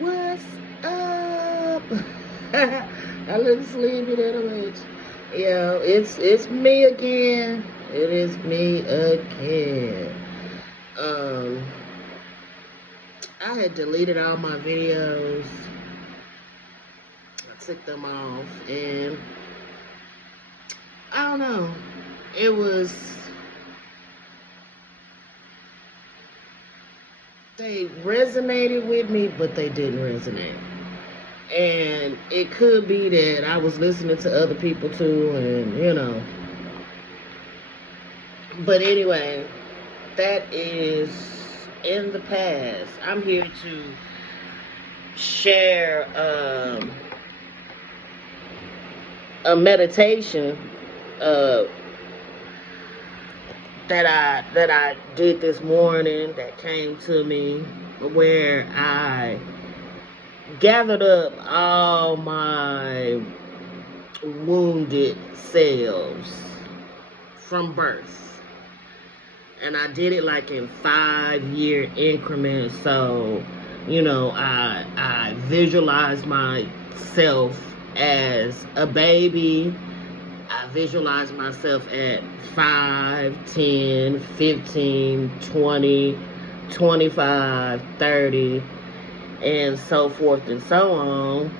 What's up? I look sleepy little bitch. Yeah, it's me again. It is me again. Um, I had deleted all my videos. I took them off, and I don't know. It was they resonated with me, but they didn't resonate. And it could be that I was listening to other people too, and. But anyway, that is in the past. I'm here to share a meditation uh, that I did this morning that came to me, where I gathered up all my wounded cells from birth. And I did it like in 5-year increments. So, I visualized myself as a baby. I visualized myself at 5, 10, 15, 20, 25, 30, and so forth and so on,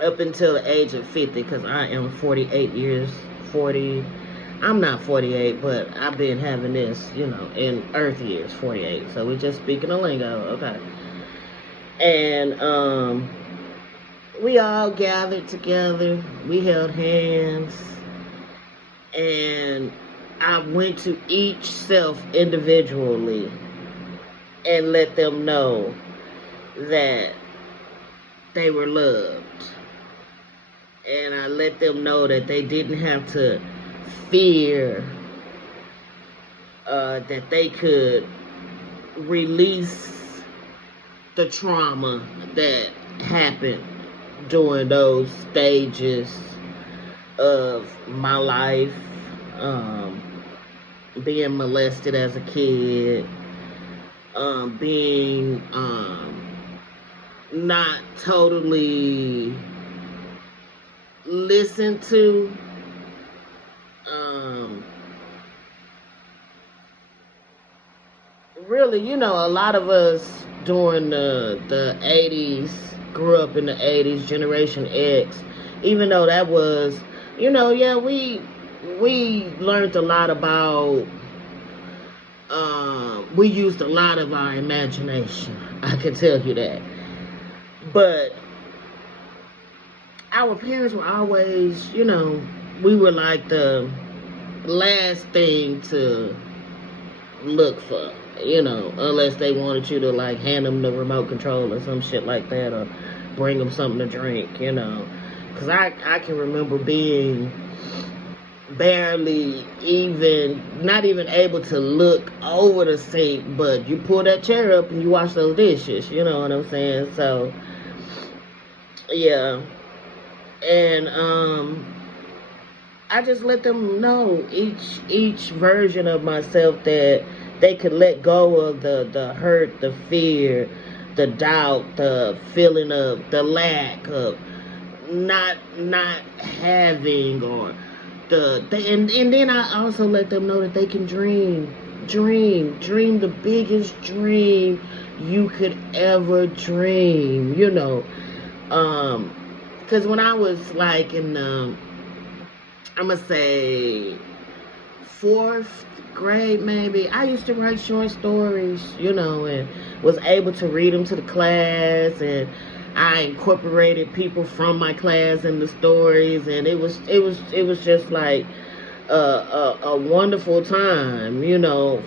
up until the age of 50, because I am 40. I'm not 48, but I've been having this, in earth years, 48. So we're just speaking a lingo, okay? And we all gathered together. We held hands. And I went to each self individually and let them know that they were loved. And I let them know that they didn't have to fear that they could release the trauma that happened during those stages of my life, being molested as a kid, being not totally listened to, really, a lot of us during the 80s, grew up in the 80s, Generation X, even though that was, yeah, we learned a lot about, we used a lot of our imagination, I can tell you that. But our parents were always, we were like the last thing to look for, unless they wanted you to like hand them the remote control or some shit like that, or bring them something to drink, because I can remember being barely not even able to look over the sink, but you pull that chair up and you wash those dishes, you know what I'm saying? So yeah. And I just let them know, each version of myself, that they could let go of the hurt, the fear, the doubt, the feeling of the lack of not having, or and then I also let them know that they can dream the biggest dream you could ever dream, because when I was like in I'm gonna say 4th grade, maybe, I used to write short stories, and was able to read them to the class, and I incorporated people from my class in the stories, and it was just like a wonderful time,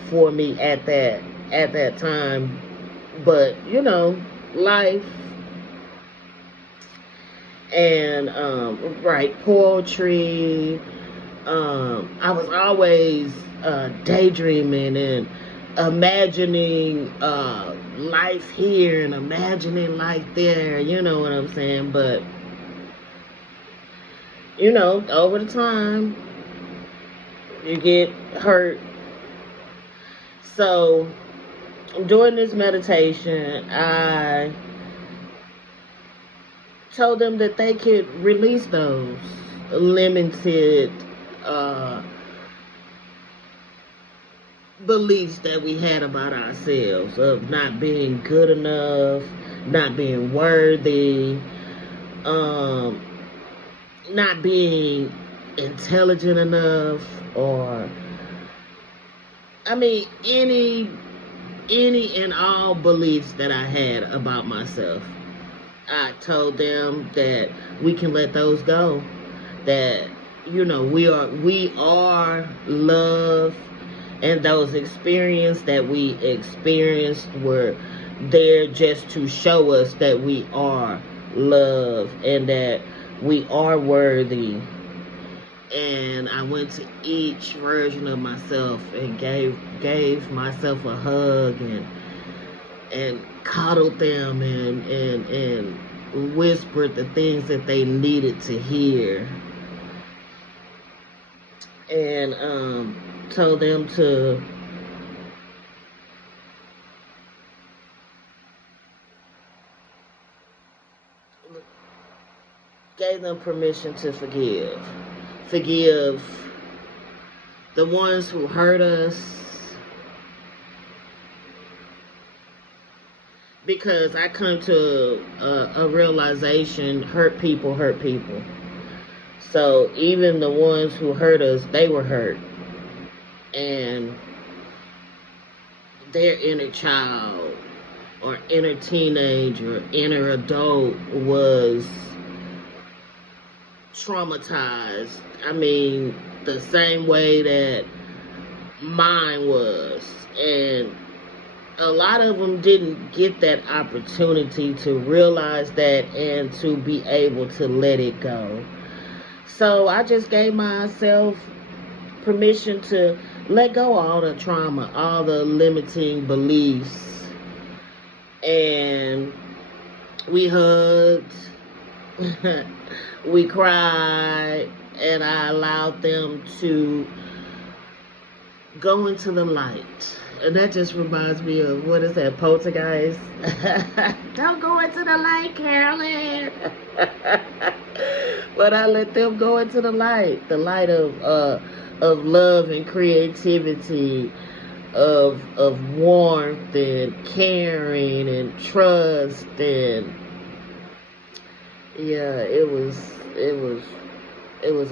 for me at that time. But life, and write poetry. I was always daydreaming and imagining life here and imagining life there, you know what I'm saying? But over the time, you get hurt. So during this meditation, I told them that they could release those limited uh, beliefs that we had about ourselves, of not being good enough, not being worthy, um, not being intelligent enough, or I mean any and all beliefs that I had about myself. I told them that we can let those go. That we are love, and those experiences that we experienced were there just to show us that we are love and that we are worthy. And I went to each version of myself and gave myself a hug and coddled them and whispered the things that they needed to hear, and told them to gave them permission to forgive the ones who hurt us, because I come to a realization: hurt people. So even the ones who hurt us, they were hurt, and their inner child or inner teenager, inner adult was traumatized. I mean, the same way that mine was. And a lot of them didn't get that opportunity to realize that and to be able to let it go. So I just gave myself permission to let go of all the trauma, all the limiting beliefs. And we hugged, we cried, and I allowed them to go into the light. And that just reminds me of, what is that, Poltergeist? Don't go into the light, Carolyn. But I let them go into the light of love and creativity, of warmth and caring and trust, and yeah, it was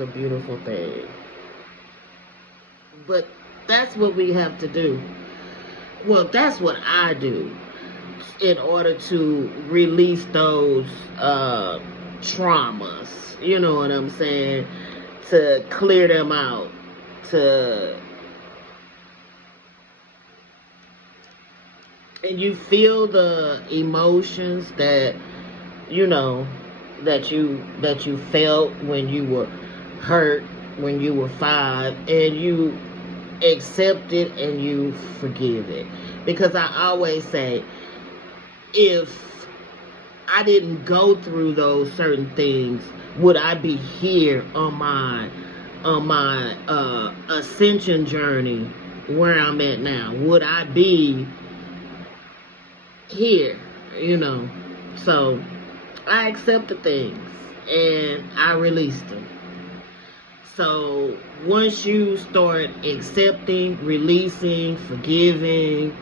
a beautiful thing. But that's what we have to do. Well, that's what I do in order to release those traumas. You know what I'm saying? To clear them out. And you feel the emotions that that you felt when you were hurt, when you were 5, and you accept it and you forgive it. Because I always say, if I didn't go through those certain things, would I be here on my ascension journey where I'm at now? Would I be here? So I accepted things and I released them. So once you start accepting, releasing, forgiving,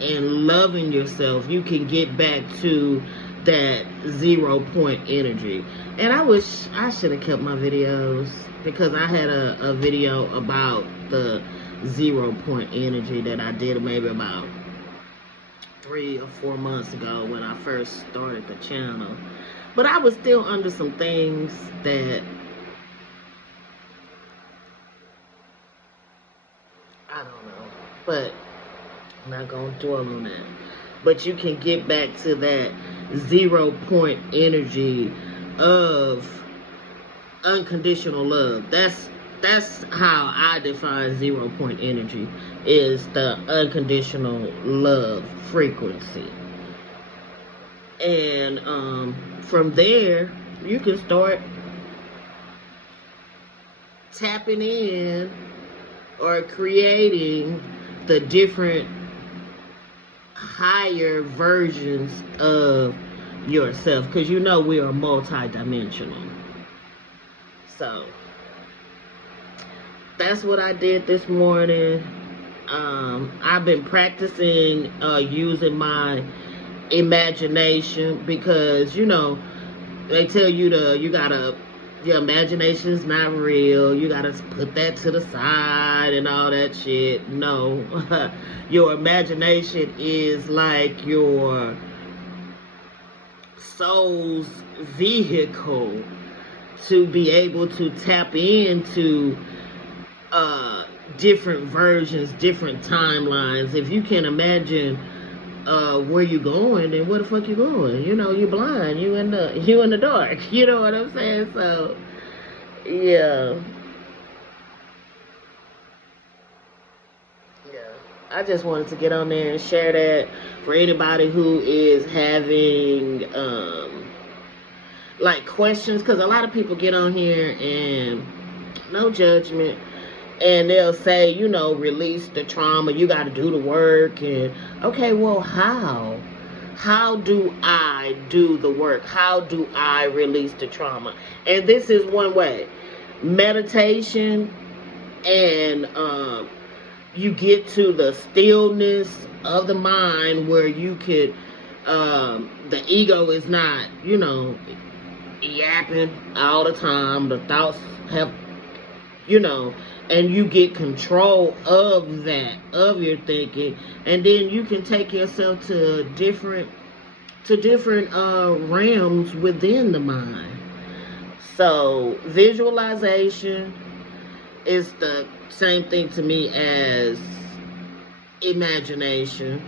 and loving yourself, you can get back to that 0 point energy. And I wish I should have kept my videos, because I had a video about the 0 point energy that I did maybe about 3 or 4 months ago when I first started the channel. But I was still under some things that I don't know, but I'm not gonna dwell on that. But you can get back to that 0 point energy of unconditional love. That's how I define 0 point energy, is the unconditional love frequency. And from there, you can start tapping in or creating the different higher versions of yourself, because you know we are multi-dimensional. So that's what I did this morning. I've been practicing using my imagination, because you know they tell you your imagination's not real. You gotta put that to the side and all that shit. No, your imagination is like your soul's vehicle to be able to tap into different versions, different timelines. If you can imagine where you going, then where the fuck you going? You know, you're blind. You in the dark. You know what I'm saying? So yeah. I just wanted to get on there and share that for anybody who is having like questions, because a lot of people get on here, and no judgment, and they'll say, you know, release the trauma, you got to do the work. And okay, well, how do I do the work? How do I release the trauma? And this is one way: meditation. And you get to the stillness of the mind, where you could the ego is not, you know, yapping all the time. The thoughts have, you know, and you get control of that, of your thinking, and then you can take yourself to different realms within the mind. So visualization is the same thing to me as imagination,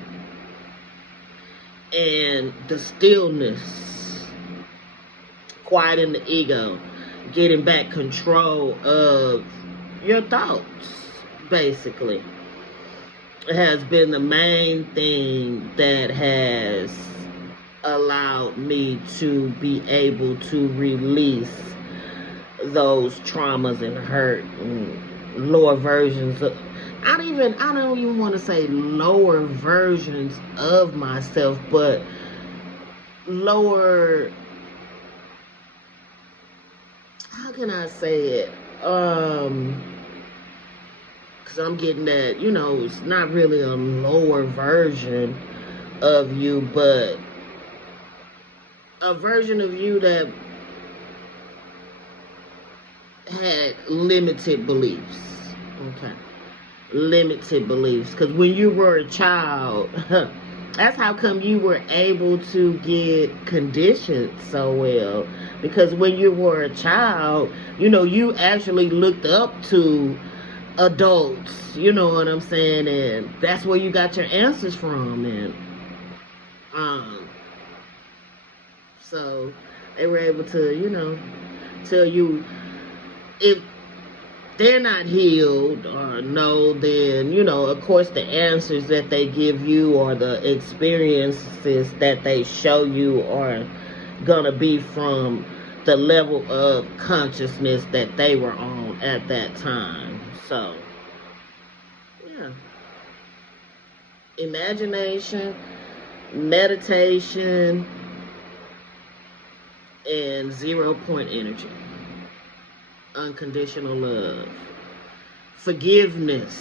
and the stillness, quieting the ego, getting back control of your thoughts, basically, has been the main thing that has allowed me to be able to release those traumas and hurt and lower versions of, I don't even want to say lower versions of myself, but lower, how can I say it? Because I'm getting that, you know, it's not really a lower version of you, but a version of you that had limited beliefs. Okay. Limited beliefs. Because when you were a child, that's how come you were able to get conditioned so well. Because when you were a child, you know, you actually looked up to adults, you know what I'm saying? And that's where you got your answers from. And so they were able to, you know, tell you, if they're not healed or no, then, you know, of course the answers that they give you or the experiences that they show you are gonna be from the level of consciousness that they were on at that time. So yeah, imagination, meditation, and 0 point energy, unconditional love, forgiveness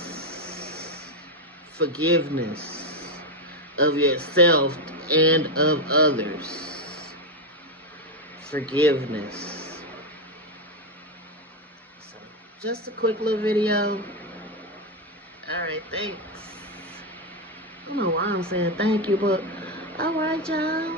of yourself and of others, forgiveness. So just a quick little video. All right, thanks. I don't know why I'm saying thank you, but all right, y'all.